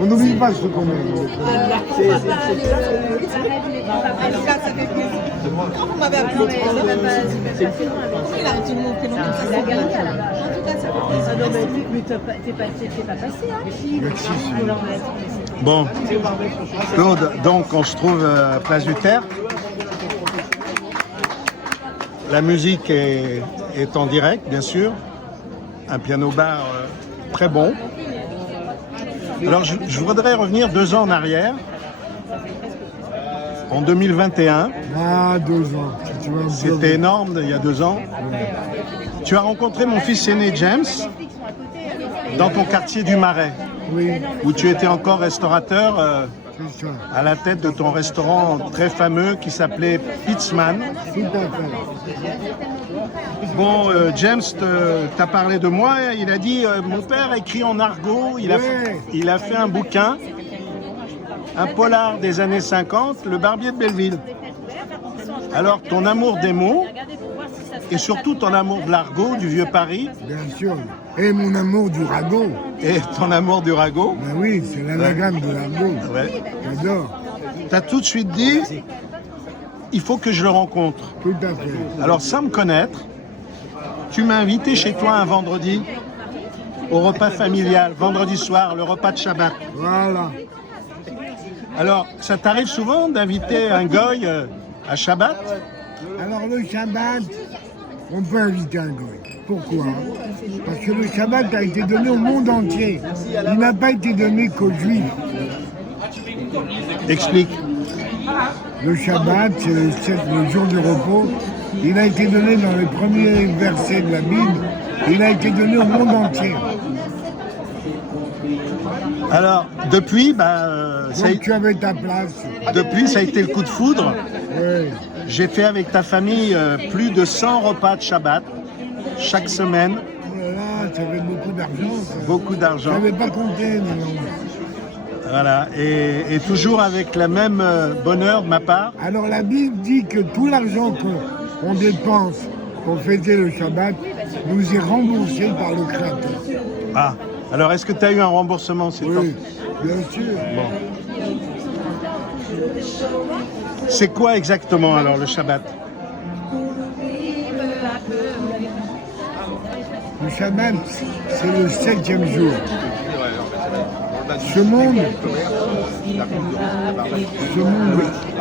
On n'oublie pas ce qu'on aime. Quand vous m'avez appelé, il a arrêté de monter longtemps. En tout cas, ça fait plaisir. Mais t'es pas passé, hein? Alors, Bon, Claude, donc on se trouve à Place du Terre. La musique est en direct, bien sûr. Un piano-bar très bon. Alors, je voudrais revenir 2 ans en arrière. En 2021. Ah, 2 ans. C'était énorme, il y a 2 ans. Tu as rencontré mon fils aîné James dans ton quartier du Marais, Oui, où tu étais encore restaurateur c'est ça. à la tête de ton restaurant très fameux qui s'appelait Pizzman. Tout à fait. Bon, James t'a parlé de moi, il a dit mon père écrit en argot, il a fait un bouquin, un polar des années 50, Le Barbier de Belleville. Alors ton amour des mots et surtout ton amour de l'argot, du vieux Paris, Bien sûr. Et mon amour du ragot. et ton amour du ragot, Ben oui, c'est l'anagramme de ragot. ouais, J'adore. t'as tout de suite dit il faut que je le rencontre. Tout à fait. Alors sans me connaître, tu m'as invité chez toi un vendredi au repas familial, vendredi soir, le repas de Shabbat. Voilà. Alors, ça t'arrive souvent d'inviter un goy à Shabbat? Alors le Shabbat, on peut inviter un goy. Pourquoi? Parce que le Shabbat a été donné au monde entier. Il n'a pas été donné qu'aux Juifs. Explique. Le Shabbat, c'est le jour du repos. Il a été donné dans les premiers versets de la Bible. Il a été donné au monde entier. Alors, depuis, Donc tu avais ta place. depuis, ça a été le coup de foudre. Oui. J'ai fait avec ta famille plus de 100 repas de Shabbat chaque semaine. Oh là là, ça fait beaucoup d'argent. Ça. Beaucoup Je d'argent. n'avais pas compté, non. Voilà. Et toujours avec la même bonheur de ma part. Alors la Bible dit que tout l'argent qu'on dépense pour fêter le Shabbat nous est remboursé par le Créateur. Ah, alors est-ce que tu as eu un remboursement ces temps? Oui, bien sûr. C'est quoi exactement alors le Shabbat? Le Shabbat, c'est le 7e jour. Ce monde,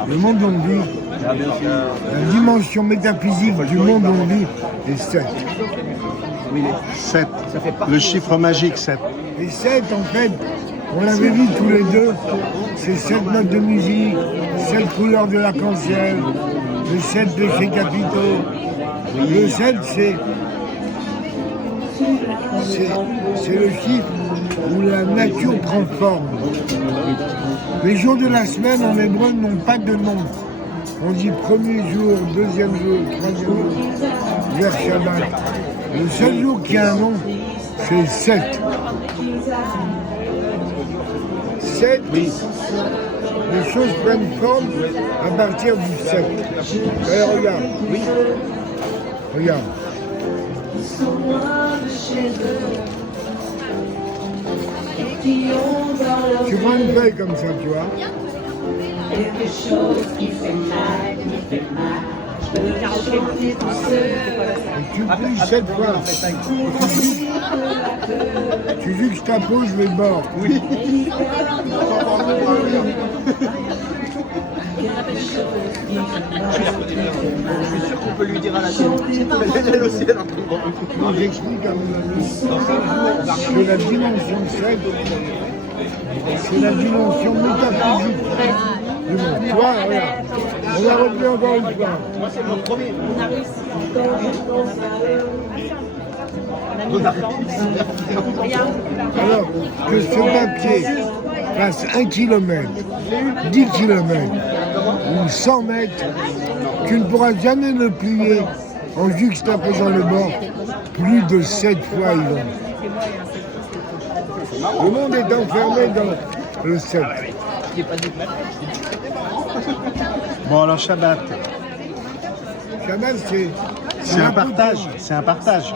le monde où on vit, la dimension métaphysique du monde où on vit est 7. 7. Le chiffre magique 7. Et 7, en fait, on l'avait vu tous les deux, c'est 7 notes de musique, 7 couleurs de l'arc-en-ciel, les 7 péchés capitaux. Le 7, c'est le chiffre où la nature prend forme. Les jours de la semaine en hébreu n'ont pas de nom. On dit premier jour, deuxième jour, troisième jour, vers Shabbat. Le seul jour qui a un nom, c'est 7. 7, les choses prennent forme à partir du 7. Alors regarde. Regarde. Tu prends une feuille comme ça, tu vois. Et tu plies 7 fois. Tu juxtaposes les bords. Oui. Je suis sûr qu'on peut lui dire à la télé. Elle aussi, elle entend. Donc j'explique à mon ami que la dimension 7, c'est la dimension métaphysique du monde. Tu vois, regarde. On l'a repris encore une fois. Moi, c'est mon premier. Alors que ce papier fasse 1 kilomètre, 10 kilomètres ou 100 mètres, tu ne pourras jamais le plier en juxtaposant le bord plus de 7 fois il va. Le monde est enfermé dans le 7. Bon alors Shabbat, Shabbat, c'est un partage, c'est un partage.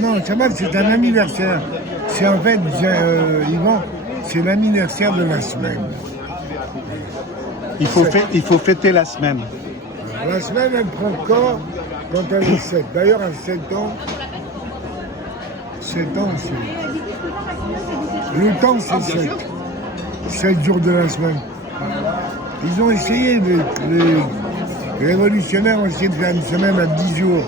Non, Shabbat, c'est un anniversaire. C'est en fait, Yvan, c'est l'anniversaire de la semaine. Il faut fêter la semaine. La semaine, elle prend corps quand elle est 7. D'ailleurs, à 7 ans, c'est... Le temps, c'est 7. 7 jours de la semaine. Ils ont essayé, les révolutionnaires ont essayé de faire une semaine à 10 jours.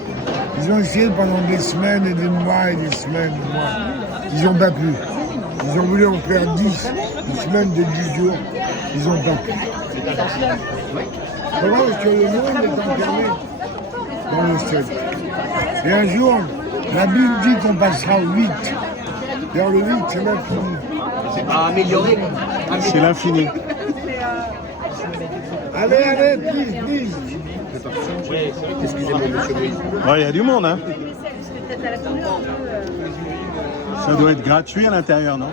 Ils ont essayé pendant des semaines et des mois et des semaines et des mois. Ils n'ont pas pu. Ils ont voulu en faire 10, une semaine de 10 jours. Ils n'ont pas pu. Comment est-ce que le monde est enfermé dans le 7? Et un jour, la Bible dit qu'on passera au 8. Vers le 8, c'est l'infini. C'est pas amélioré. C'est l'infini. Allez, please. Oui, excusez-moi, monsieur Moïse. Il y a du monde, hein. Ça doit être gratuit à l'intérieur, non?